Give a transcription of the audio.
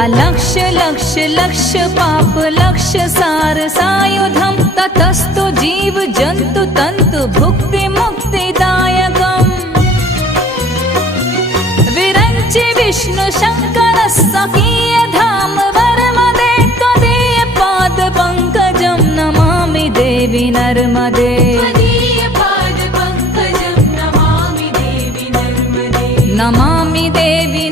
अलक्ष लक्ष लक्ष पाप लक्ष सार सायुधम ततस्तु जीव जंतु तंतु भुक्ति मुक्तिदायकम् विरंचि विष्णु शंकर सखीय धाम वर्मदे त्वदीय पाद पंकजं नमामि देवी नर्मदे नमामि देवी